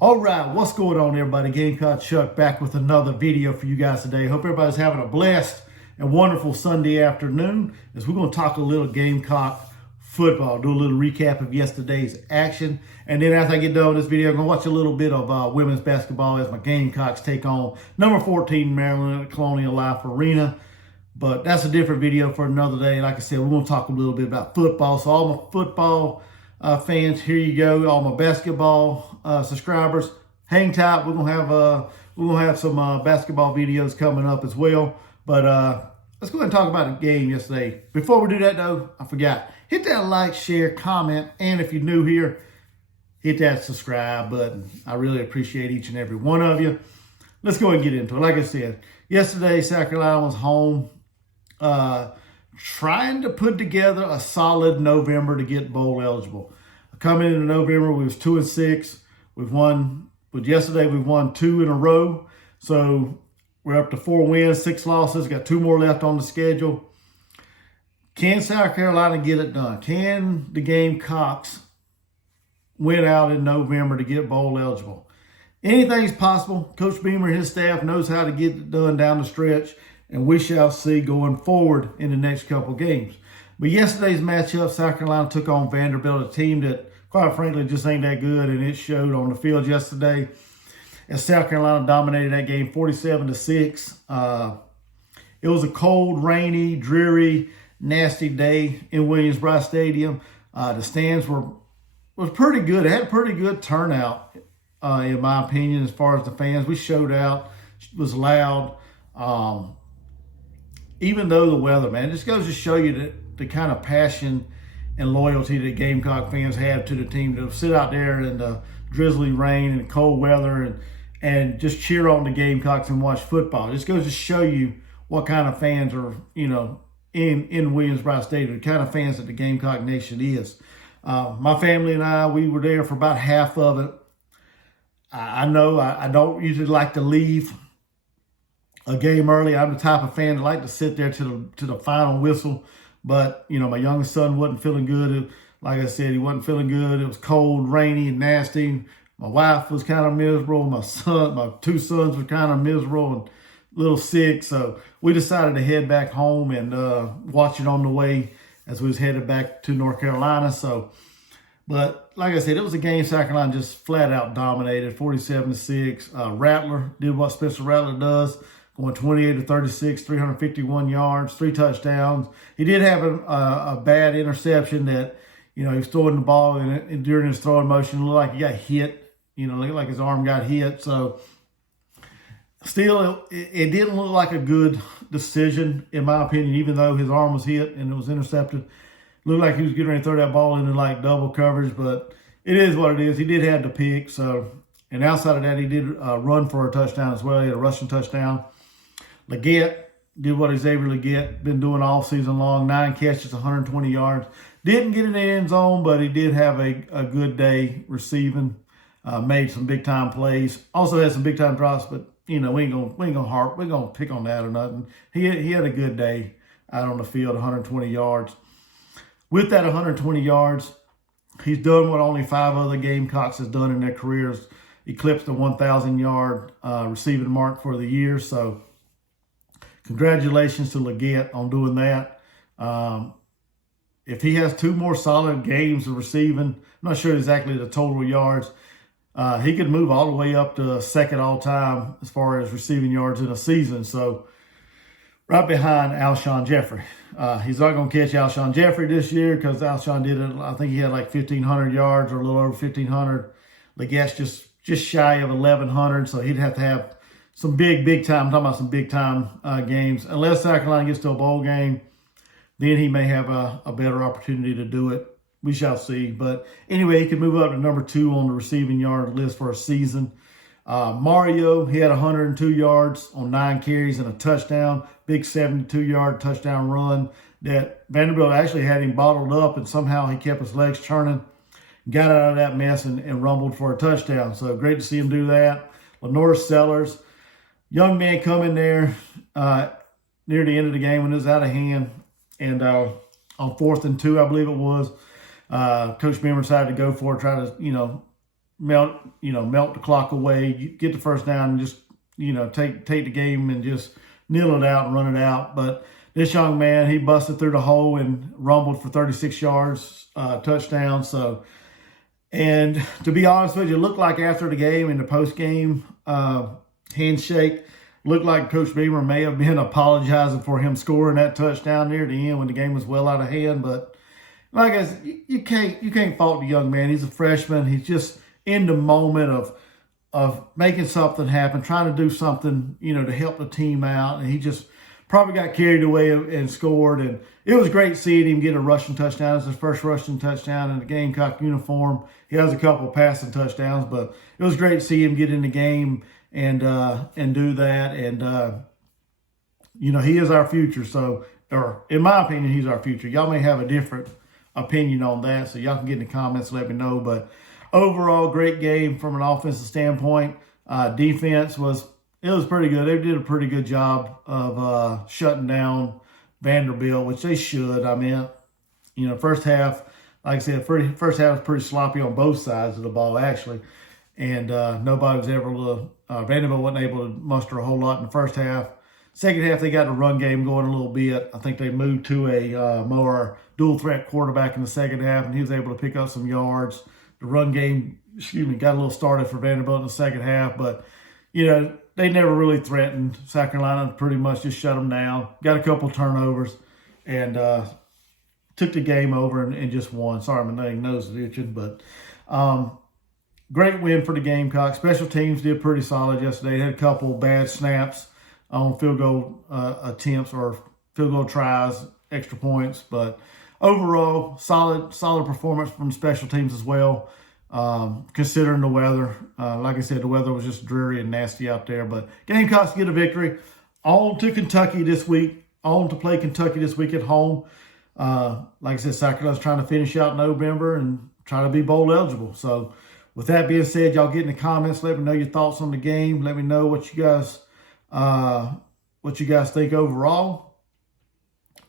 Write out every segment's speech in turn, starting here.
All right, what's going on, everybody? Gamecock Chuck back with another video for you guys today. Hope everybody's having a blessed and wonderful Sunday afternoon as we're going to talk a little Gamecock football, do a little recap of yesterday's action. And then after I get done with this video, I'm going to watch a little bit of women's basketball as my Gamecocks take on number 14 Maryland at Colonial Life Arena. But that's a different video for another day. Like I said, we're going to talk a little bit about football. So all my football fans, here you go. All my basketball subscribers, hang tight. We're gonna have some basketball videos coming up as well. But let's go ahead and talk about the game yesterday. Before we do that, though, I forgot. Hit that like, share, comment, and if you're new here, hit that subscribe button. I really appreciate each and every one of you. Let's go ahead and get into it. Like I said, yesterday South Carolina was home, trying to put together a solid November to get bowl eligible. Coming into November, we was 2-6. We've won, but yesterday we've won 2 in a row. So we're up to 4 wins, 6 losses. Got 2 more left on the schedule. Can South Carolina get it done? Can the Gamecocks win out in November to get bowl eligible? Anything's possible. Coach Beamer and his staff knows how to get it done down the stretch, and we shall see going forward in the next couple games. But yesterday's matchup, South Carolina took on Vanderbilt, a team that, quite frankly, just ain't that good, and it showed on the field yesterday. As South Carolina dominated that game 47-6. It was a cold, rainy, dreary, nasty day in Williams-Brice Stadium. The stands was pretty good. It had a pretty good turnout, in my opinion, as far as the fans. We showed out. It was loud. Even though the weather, man, it just goes to show you that the kind of passion and loyalty that Gamecock fans have to the team, to sit out there in the drizzly rain and cold weather and just cheer on the Gamecocks and watch football. It just goes to show you what kind of fans are, in Williams-Brice Stadium, the kind of fans that the Gamecock Nation is. My family and I, we were there for about half of it. I know I don't usually like to leave a game early. I'm the type of fan that like to sit there to the final whistle. But, my youngest son wasn't feeling good. Like I said, he wasn't feeling good. It was cold, rainy, and nasty. My wife was kind of miserable. My 2 sons were kind of miserable and a little sick. So we decided to head back home and watch it on the way as we was headed back to North Carolina. But like I said, it was a game South Carolina just flat out dominated, 47-6. Rattler did what Spencer Rattler does, going 28-36, 351 yards, 3 touchdowns. He did have a bad interception that, he was throwing the ball and during his throwing motion, it looked like he got hit. Looked like his arm got hit. So still, it didn't look like a good decision, in my opinion, even though his arm was hit and it was intercepted. Looked like he was getting ready to throw that ball into like double coverage, but it is what it is. He did have the pick. So, and outside of that, he did run for a touchdown as well. He had a rushing touchdown. Legette did what Xavier Legette been doing all season long. 9 catches, 120 yards. Didn't get in the end zone, but he did have a good day receiving. Made some big time plays. Also had some big time drops, but we ain't gonna pick on that or nothing. He had a good day out on the field, 120 yards. With that 120 yards, he's done what only 5 other Gamecocks has done in their careers. Eclipsed the 1,000-yard receiving mark for the year. So congratulations to Legette on doing that. If he has 2 more solid games of receiving, I'm not sure exactly the total yards, he could move all the way up to second all-time as far as receiving yards in a season. So right behind Alshon Jeffrey. He's not going to catch Alshon Jeffrey this year because Alshon did it. I think he had like 1,500 yards or a little over 1,500. Legette's just shy of 1,100, so he'd have to have some big time. I'm talking about some big time games. Unless South Carolina gets to a bowl game, then he may have a better opportunity to do it. We shall see. But anyway, he could move up to number 2 on the receiving yard list for a season. Mario, he had 102 yards on 9 carries and a touchdown. Big 72-yard touchdown run that Vanderbilt actually had him bottled up, and somehow he kept his legs churning, got out of that mess, and rumbled for a touchdown. So great to see him do that. Lenore Sellers, young man coming there near the end of the game when it was out of hand. And on 4th and 2, I believe it was, Coach Beamer decided to go for it, try to, melt the clock away, get the first down, and just take the game and just kneel it out and run it out. But this young man, he busted through the hole and rumbled for 36 yards, touchdown. So, and to be honest with you, it looked like after the game, in the post-game handshake, looked like Coach Beamer may have been apologizing for him scoring that touchdown near the end when the game was well out of hand. But like I said, you can't fault the young man. He's a freshman. He's just in the moment of making something happen, trying to do something, to help the team out. And he just probably got carried away and scored. And it was great seeing him get a rushing touchdown. It's his first rushing touchdown in the Gamecock uniform. He has a couple of passing touchdowns, but it was great to see him get in the game and do that. And, he is our future. So, or in my opinion, he's our future. Y'all may have a different opinion on that, so y'all can get in the comments and let me know. But overall, great game from an offensive standpoint. Defense was pretty good. They did a pretty good job of shutting down Vanderbilt, which they should. I mean, first half, like I said, first half was pretty sloppy on both sides of the ball, actually. And nobody was able to, Vanderbilt wasn't able to muster a whole lot in the first half. Second half, they got the run game going a little bit. I think they moved to a more dual-threat quarterback in the second half, and he was able to pick up some yards. The run game, got a little started for Vanderbilt in the second half, but, they never really threatened. South Carolina pretty much just shut them down. Got a couple turnovers and took the game over and just won. Sorry, my nose is itching, but great win for the Gamecocks. Special teams did pretty solid yesterday. They had a couple bad snaps on field goal attempts or field goal tries, extra points, but overall, solid performance from special teams as well. Considering the weather, like I said, the weather was just dreary and nasty out there. But Gamecocks get a victory. On to Kentucky this week. On to play Kentucky this week at home. Like I said, South Carolina's trying to finish out in November and try to be bowl eligible. So, with that being said, y'all get in the comments. Let me know your thoughts on the game. Let me know what you guys think overall.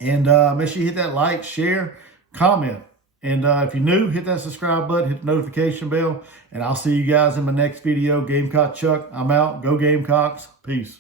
And make sure you hit that like, share, comment. And if you're new, hit that subscribe button, hit the notification bell, and I'll see you guys in my next video. Gamecock Chuck, I'm out. Go Gamecocks. Peace.